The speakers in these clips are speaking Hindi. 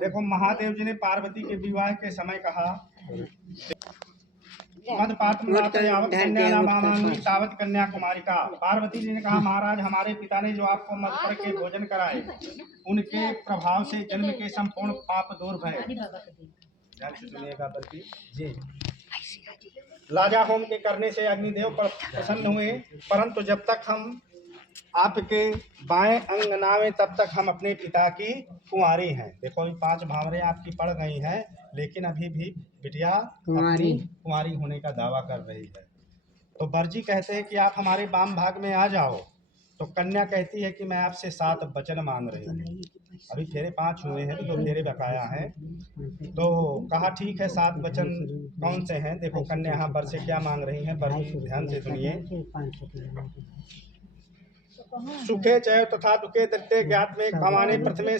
देखो महादेव जी ने पार्वती के विवाह के समय कहा, मदपात यावत कन्या न मामांगी तावत कन्या कुमारी का। पार्वती जी ने कहा, महाराज हमारे पिता ने जो आपको मद पर के भोजन कराए, उनके प्रभाव से जन्म के संपूर्ण पाप दूर भय। ध्यान से सुनिएगा बल्कि जी। लाजा होम के करने से अग्निदेव प्रसन्न हुए, परंतु जब तक हम आपके बाएं अंगना में तब तक हम अपने पिता की कुंवारी हैं। देखो अभी 5 भावरें आपकी पड़ गई हैं, लेकिन अभी भी बिटिया कुंवारी होने का दावा कर रही है। तो बरजी कहते हैं कि आप हमारे वाम भाग में आ जाओ। तो कन्या कहती है कि मैं आपसे 7 वचन मांग रही हूँ। अभी फेरे 5 हुए हैं, 2 फेरे बकाया हैं। तो कहा ठीक है, 7 वचन कौन से हैं? देखो कन्या यहाँ बर से क्या मांग रही है, बरजी ध्यान से सुनिए। सुखे चय तथा दुखे दृत्य ज्ञात में भवानी प्रथमे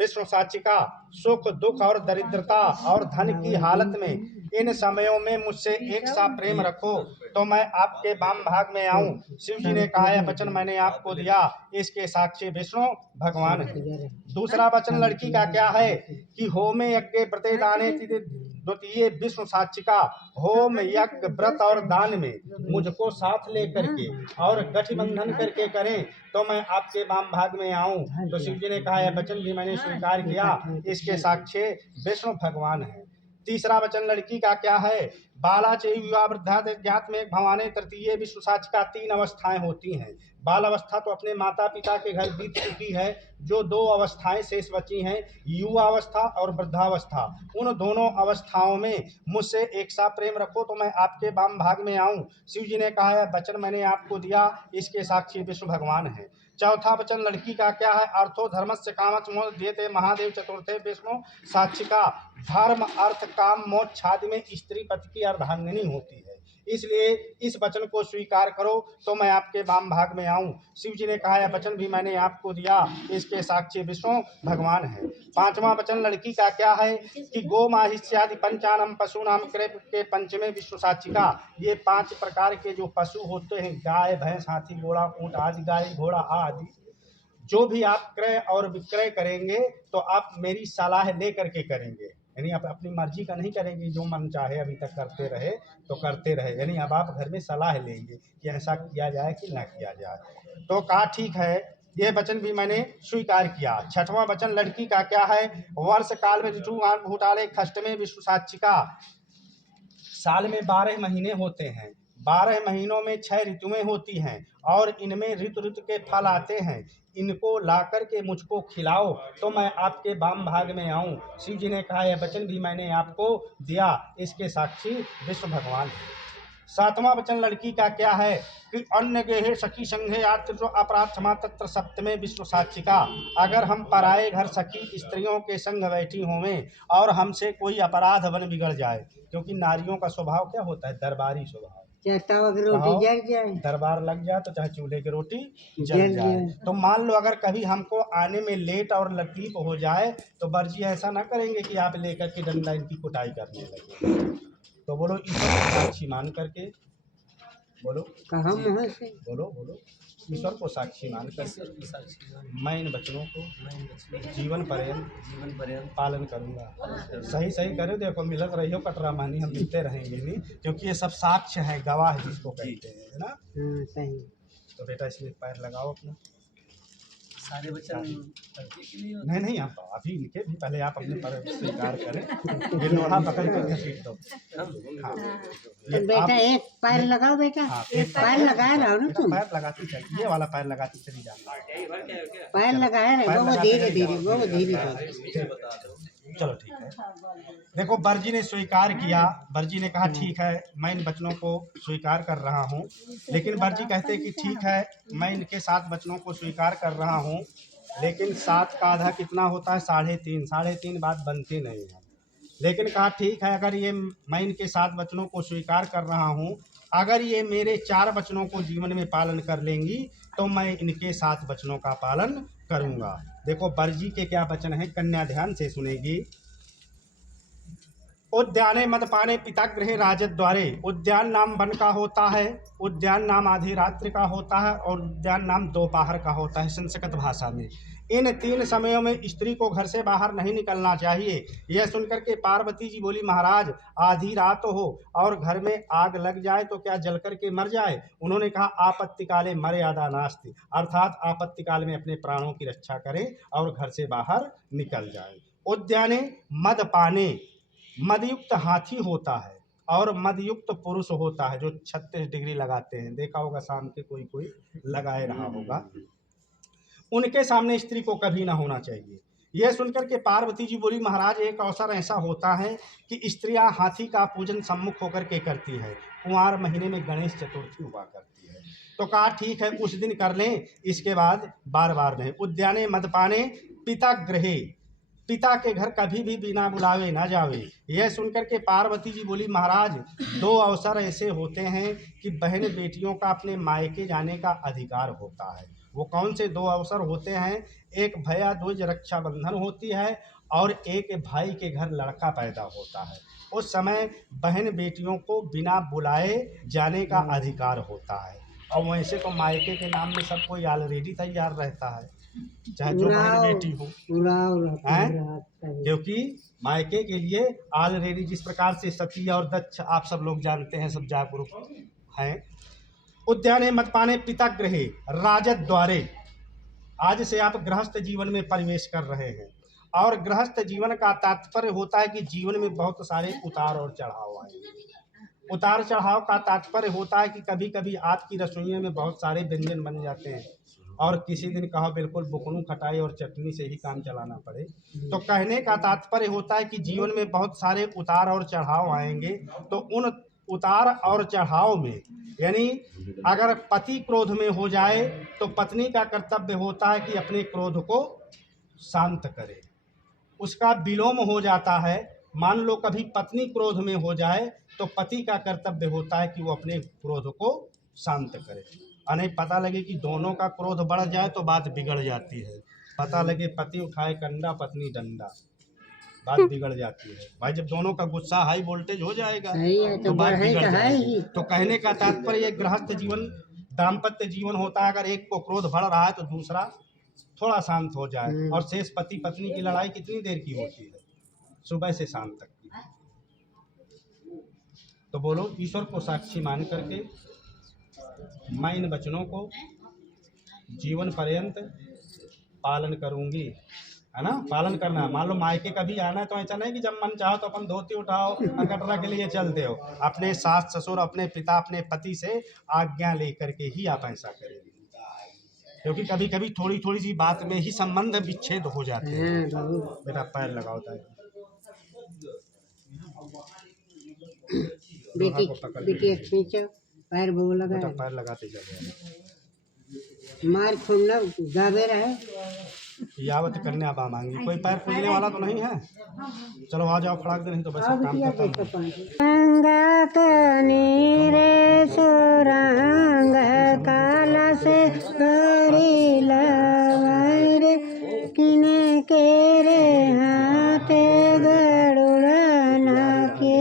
विष्णु साचिका। सुख दुख और दरिद्रता और धन की हालत में इन समयों में मुझसे एक सा प्रेम रखो तो मैं आपके वाम भाग में आऊं। शिव जी ने कहा यह वचन मैंने आपको दिया, इसके साक्षी विष्णु भगवान है। दूसरा वचन लड़की का क्या है कि होमे यज्ञ व्रते दाने द्वितीय विष्णु साक्षिका। होम यज्ञ व्रत और दान में मुझको साथ लेकर के और गठबंधन करके करें तो मैं आपके वाम भाग में आऊं। तो शिव जी ने कहा यह वचन भी मैंने स्वीकार किया, इसके साक्षी विष्णु भगवान है। तीसरा वचन लड़की का क्या है? बाला चे युवा वृद्धा ज्ञात में भवानी तृतीय विष्णु साक्षिका। 3 अवस्थाएं होती हैं। बाल अवस्था तो अपने माता पिता के घर बीत चुकी है, जो 2 अवस्थाएं शेष बची हैं, युवा अवस्था और वृद्धावस्था। उन दोनों अवस्थाओं में मुझसे एक सा प्रेम रखो तो मैं आपके वाम भाग में आऊं। शिव जी ने कहा यह वचन मैंने आपको दिया, इसके साक्षी विष्णु भगवान है। चौथा वचन लड़की का क्या है? अर्थो धर्मस्य कामच मोक्ष देते महादेव चतुर्थे विष्णु साक्षिका। धर्म अर्थ काम मोक्ष आदि में स्त्री पति की अर्धांगिनी होती है, इसलिए इस वचन को स्वीकार करो तो मैं आपके वाम भाग में आऊं। शिव जी ने कहा यह वचन भी मैंने आपको दिया, इसके साक्षी विष्णु भगवान है। 5वां वचन लड़की का क्या है कि गो माहिष्यादि पंचानम पशु नाम क्रय के पंचमे विष्णु साक्षिका। ये 5 प्रकार के जो पशु होते हैं, गाय भैंस हाथी घोड़ा ऊंट आदि, गाय घोड़ा आदि, जो भी आप क्रय और विक्रय करेंगे तो आप मेरी सलाह ले करके करेंगे, यानी आप अपनी मर्जी का नहीं करेंगे, जो मन चाहे अभी तक करते रहे तो करते रहे, यानी अब आप घर में सलाह लेंगे कि ऐसा किया जाए कि ना किया जाए। तो कहा ठीक है, ये वचन भी मैंने स्वीकार किया। 6वां वचन लड़की का क्या है? वर्ष काल में ऋतु भूटाले खष्ट में विष्णु साक्षिका। साल में 12 महीने होते हैं, 12 महीनों में 6 ऋतुएं होती हैं और इनमें ऋतु के फल आते हैं। इनको लाकर के मुझको खिलाओ तो मैं आपके वाम भाग में आऊं। शिव जी ने कहा यह वचन भी मैंने आपको दिया, इसके साक्षी विष्णु भगवान है। 7वां वचन लड़की का क्या है कि अन्य गेहे सखी संघे आत्र अपराध क्षमा तत्र सप्तमे विष्णु साक्षिका। अगर हम पराए घर सखी स्त्रियों के संग बैठी होवें और हमसे कोई अपराध बन बिगड़ जाए, क्योंकि नारियों का स्वभाव क्या होता है? दरबारी स्वभाव। रोटी जल जाए, दरबार लग जाए तो चाहे चूल्हे की रोटी जल जाए। तो मान लो अगर कभी हमको आने में लेट और तकलीफ हो जाए तो बरजी ऐसा ना करेंगे कि आप लेकर के डंडा इनकी कुटाई करने लगे। तो बोलो ईश्वर को साक्षी मान करके बोलो, बोलो ईश्वर को साक्षी मान करके मैं इन बच्चों को जीवन पर्यंत पालन करूंगा। सही करो, देखो मिलत रही हो कटरा मानी, हम मिलते रहेंगे नहीं, क्योंकि ये सब साक्ष्य है, गवाह जिसको कहते हैं, है ना? सही। तो बेटा इसमें पैर लगाओ अपना। सारे बच्चन नहीं आप अभी इनके भी पहले आप अपने पर स्वीकार करें। ये लोहा पकड़ कर घसीट दो। हाँ तो बेटा एक पैर लगाओ बेटा। हाँ, एक पैर लगाए रहो ना तुम। पैर लगाती चलिए, ये वाला पैर लगाती चली जाना। पैर लगाए रहो, वो धीरे धीरे। चलो ठीक है। देखो बरजी ने स्वीकार किया, बरजी ने कहा ठीक है मैं इन वचनों को स्वीकार कर रहा हूँ। लेकिन बरजी कहते कि ठीक है मैं इनके 7 वचनों को स्वीकार कर रहा हूँ, लेकिन 7 का आधा कितना होता है? 3.5। 3.5 बात बनती नहीं है। लेकिन कहा ठीक है, अगर ये मैं इनके 7 वचनों को स्वीकार कर रहा हूँ, अगर ये मेरे 4 वचनों को जीवन में पालन कर लेंगी तो मैं इनके 7 वचनों का पालन करूँगा। देखो बरजी के क्या वचन है, कन्या ध्यान से सुनेगी। उद्याने मद पाने पिता गृह राजद द्वारे। उद्यान नाम वन का होता है, उद्यान नाम आधी रात्रि का होता है और उद्यान नाम दोपहर का होता है संस्कृत भाषा में। इन 3 समयों में स्त्री को घर से बाहर नहीं निकलना चाहिए। यह सुनकर के पार्वती जी बोली, महाराज आधी रात हो और घर में आग लग जाए तो क्या जल करके मर जाए? उन्होंने कहा, आपत्ति काले मर्यादा नास्ति, अर्थात आपत्ति काल में अपने प्राणों की रक्षा करें और घर से बाहर निकल जाए। उद्याने मद पाने, मदयुक्त हाथी होता है और मदयुक्त पुरुष होता है जो 36 डिग्री लगाते हैं, देखा होगा शाम के कोई लगाए रहा होगा, उनके सामने स्त्री को कभी ना होना चाहिए। यह सुनकर के पार्वती जी बोली, महाराज एक अवसर ऐसा होता है कि स्त्रियां हाथी का पूजन सम्मुख होकर के करती है, कुंवार महीने में गणेश चतुर्थी हुआ करती है। तो कहा ठीक है उस दिन कर लें, इसके बाद बार बार नहीं। उद्याने मदपाने पिता गृहे, पिता के घर कभी भी बिना बुलावे ना जावे। यह सुनकर के पार्वती जी बोली, महाराज 2 अवसर ऐसे होते हैं कि बहन बेटियों का अपने मायके जाने का अधिकार होता है। वो कौन से 2 अवसर होते हैं? एक भैया दूज रक्षाबंधन होती है और एक भाई के घर लड़का पैदा होता है। उस समय बहन बेटियों को बिना बुलाए जाने का अधिकार होता है। और वैसे तो मायके के नाम में सब कोई ऑलरेडी तैयार रहता है, चाहे जो बहन बेटी हो, क्योंकि मायके के लिए ऑलरेडी जिस प्रकार से सती और दक्ष आप सब लोग जानते हैं, सब जागरूक हैं। उद्याने मदपाने पिता गृहे राजद द्वारे, आज से आप गृहस्थ जीवन में प्रवेश कर रहे हैं और गृहस्थ जीवन का तात्पर्य होता है कि जीवन में बहुत सारे उतार और चढ़ाव आए। उतार चढ़ाव का तात्पर्य होता है कि कभी कभी आपकी रसोई में बहुत सारे व्यंजन बन जाते हैं और किसी दिन कहो बिल्कुल बुकनू खटाई और चटनी से ही काम चलाना पड़े। तो कहने का तात्पर्य होता है कि जीवन में बहुत सारे उतार और चढ़ाव आएंगे। तो उन उतार और चढ़ाव में, यानी अगर पति क्रोध में हो जाए तो पत्नी का कर्तव्य होता है कि अपने क्रोध को शांत करे। उसका विलोम हो जाता है, मान लो कभी पत्नी क्रोध में हो जाए तो पति का कर्तव्य होता है कि वो अपने क्रोध को शांत करे। अने पता लगे कि दोनों का क्रोध बढ़ जाए तो बात बिगड़ जाती है। पता लगे पति उठाए कंडा पत्नी डंडा, बात बिगड़ जाती है भाई। जब दोनों का गुस्सा हाई वोल्टेज हो जाएगा तो बात बिगड़ जाएगी। तो कहने का तात्पर्य गृहस्थ जीवन दाम्पत्य जीवन होता है, अगर एक को क्रोध बढ़ रहा है तो दूसरा थोड़ा शांत हो जाए। और शेष पति पत्नी की लड़ाई कितनी देर की होती है? सुबह से शाम तक की। तो बोलो, ईश्वर को साक्षी मान करके मैं इन वचनों को जीवन पर्यंत पालन करूंगी, है ना। पालन करना है। मान लो मायके कभी आना है तो ऐसा नहीं कि जब मन चाहो तो अपन धोती उठाओ कटरा के लिए चलते हो। अपने सास ससुर, अपने पिता, अपने पति से आज्ञा लेकर के ही आप ऐसा करेंगे, क्योंकि कभी कभी थोड़ी थोड़ी सी बात में ही संबंध विच्छेद हो जाते हैं। बेटा पैर लगाओ बेटी पैर वो लगा, पैर लगाते चले, मार छोड़ना गावे रहे। यावत कन्या बा मांगी। कोई पैर पूजने वाला तो नहीं है? चलो आ जाओ, फड़ाक दे, नहीं तो वैसे काम करता हूं। गंगा कनी रे सुरंग काला से करी लवाई रे, किने के रे हाथे गरुड़ा ना के